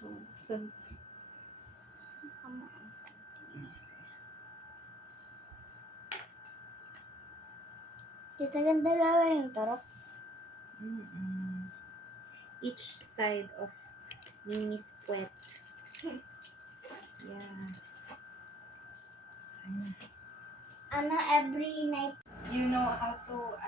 Saan? Kita ganda dalawa yung tarot. Each side of Mimi's puwet. Yeah. Ano, every night. You know how to,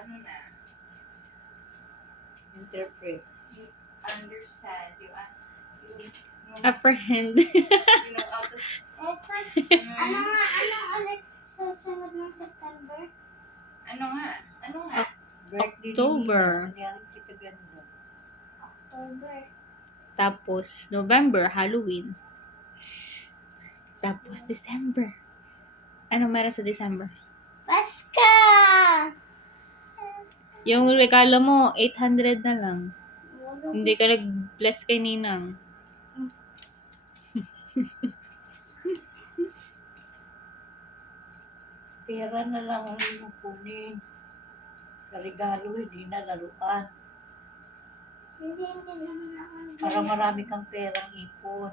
Interpret. you understand, you know, Apprehend. you know how to, Ano ulit sa sunod ng September? ano nga? Birthday October. ni Nina. Nangyari kita ganda. October. Tapos, November, Halloween. Tapos, December. Ano meron sa December? Paska! Yung regalo mo, 800 na lang. Hindi ka nag-bless kay Ninang. Pera na lang ang iyong kunin. Sa regalo, hindi na laruan. Hindi naman ako. Para marami kang perang ipon.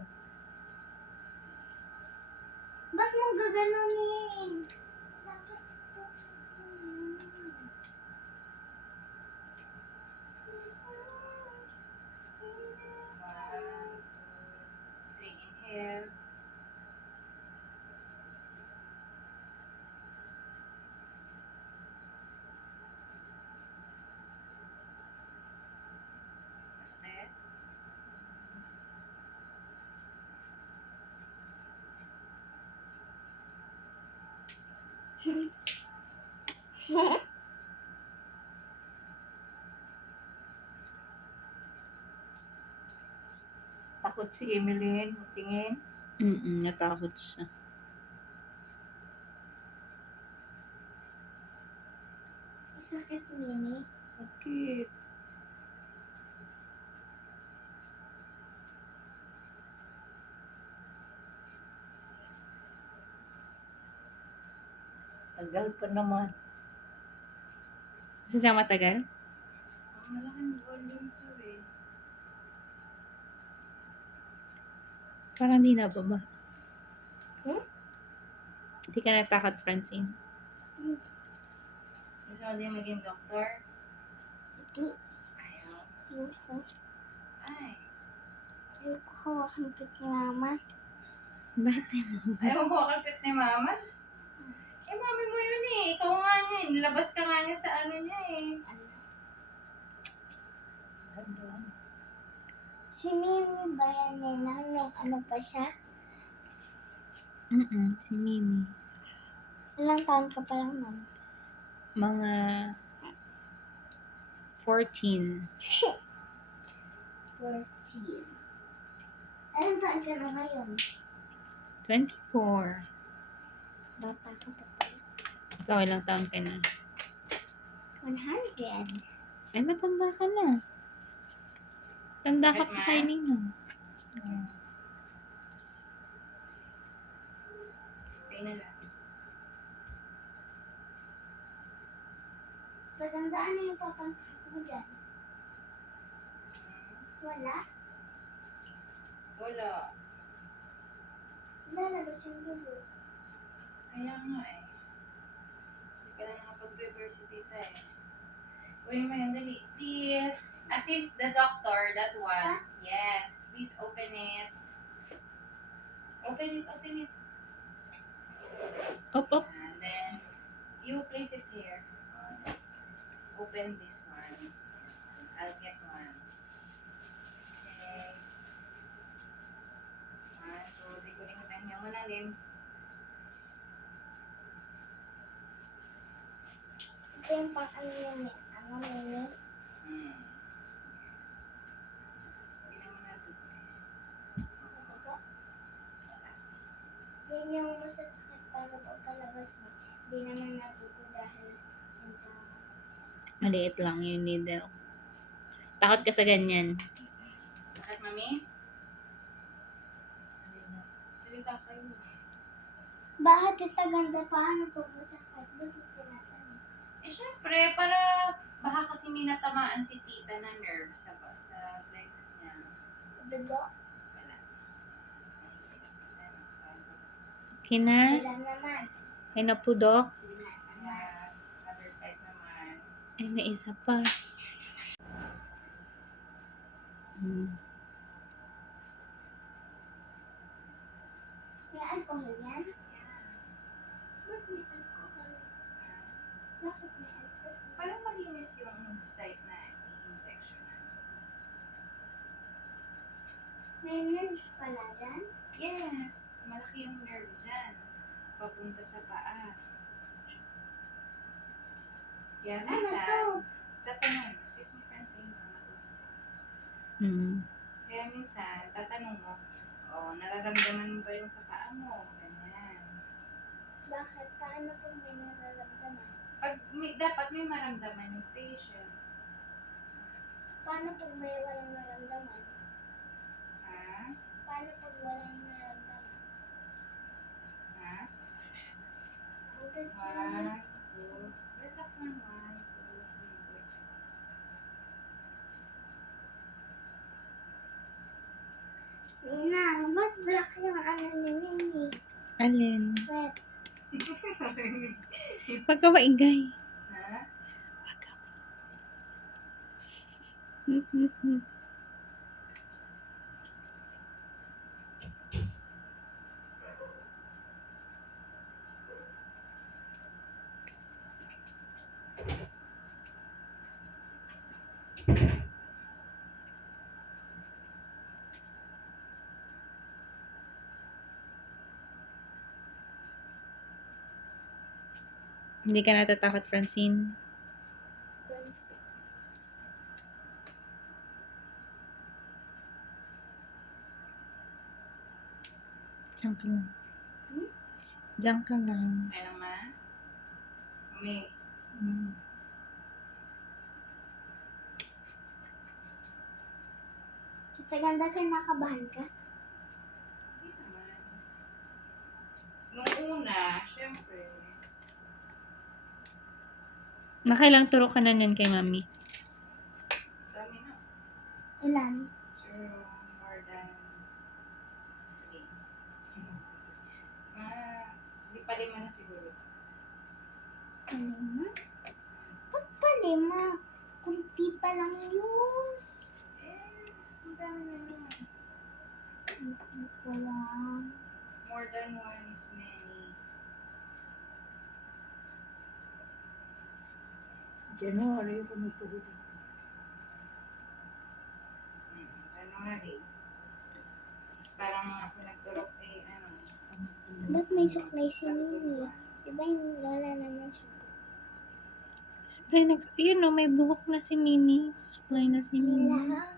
Ba't mo gaganunin? Dapat ito. One, two, three, inhale. Masakit? Takot si Emeline. Tingin. Natakot siya. Masakit, Mimi. Bakit? Tagal pa naman. Sadya matagal? Malaking volume to eh. Parang di na ba ba? Hindi ka natakot, Francine. Gusto mo din maging doktor? Hindi. Ayaw. Ayoko. Ay. Ayoko hawakan ko ni Mama. Bakit di mo? Ayaw mo kapit ni mama? Eh, mami mo yun eh. Ikaw nga niya eh. Nilabas ka nga niya sa ano niya eh. Ganda. Si Mimi ba yan, Nena? Nung ano pa siya? Si Mimi. Ilang taon ka pa lang nun? Mga 14. 14. Ilang taon ka na ngayon? 24. Bata ka pa pala. Ikaw, ilang taon ka na? 100. Ay, matanda ka na. Tanda ka Sakit, pa Ma? kay Ninang. Tayo na lang. Pagandaan na yung papangkat mo dyan. Wala? Wala. Lalabas yung dugo. Kaya nga eh. Hindi ka na nakapag-reverse si tita eh. Kunin mo yun, dali. Please, assist the doctor, that one. Yes, please open it. Open it. Op. And then, you place it here. Open this one. I'll get one. Okay. 1, 2, 3. Kunin mo na. Hinga mo na, Lim. Ito yung pang ano yun eh. Ano, Mimi? Hindi naman natin. Dugo. Yan yung masasakit para pagkalabas mo. Hindi naman natuto dahil yung tama. Maliit lang yung needle. Takot ka sa ganyan. Bakit, mami? Salita kayo. Bakit itaganda paano pag masakit? Bakit tinatanong? Eh, syempre, para baka kasi may natamaan si tita na nerve sa legs niya. Dugo? Wala. Okay na? Wala naman. Ay napudok? Ayan. Other side naman. Ay, may isa pa. Hmm. May alcohol yan? Yes. Ba't may alcohol? Bakit may alcohol? Parang malinis yung site na i-injection na. May nerves pala dyan? Yes. Malaki yung nerve dyan. Papunta sa paa. Kaya Ano minsan, to? tatanong, excuse me Francine, matusok. Hmm. Kaya minsan, tatanong mo, oh, nararamdaman mo ba yung sa paa mo? Ganyan. Bakit? Paano pag may nararamdaman? Dapat may maramdaman yung patient. Paano pag may walang nararamdaman? Ha? Paano pag walang nararamdaman? Ha? Hanggang One, two. Relax lang. One, two, three. Ninang, ba't black yung ano ni Mimi? Alin? Wet. Huwag ka maingay. Ha? Hindi ka natatakot, Francine? Diyan ka lang. Diyan ka lang. Ay naman. May Hmm. Tataganda ka, nakabahan ka? Hindi naman. Nung una, syempre, Nakailang turo ka na niyan kay mami? dami na. Ilan? Sure, more than 3. Di pa 5 na siguro. Kalima? Ba't pa lima? Kunti pa lang yun. Eh, ang dami na naman. Kunti pa lang. More than 1 is many. January ko may turo. January. Tapos parang ako nagturok ano. Ba't may suklay si Mimi? Diba yung lola naman siya? Siyempre, yun o, may buhok na si Mimi. Susuklay na si Mimi. Lang.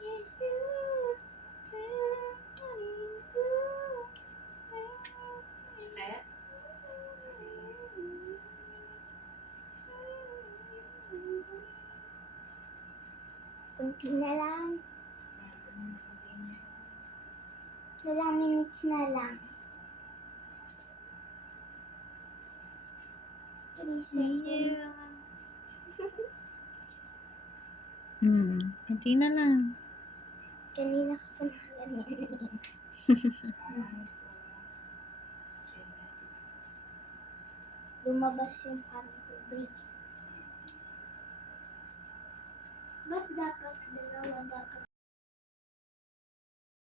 Kaya, Kunti na lang. continue. Ilang minutes na lang. 3 seconds. Kunti na lang. Kanina ka pa nakaganyan. Lumabas yung parang tubig. Ba't dapat dalawa? Dapat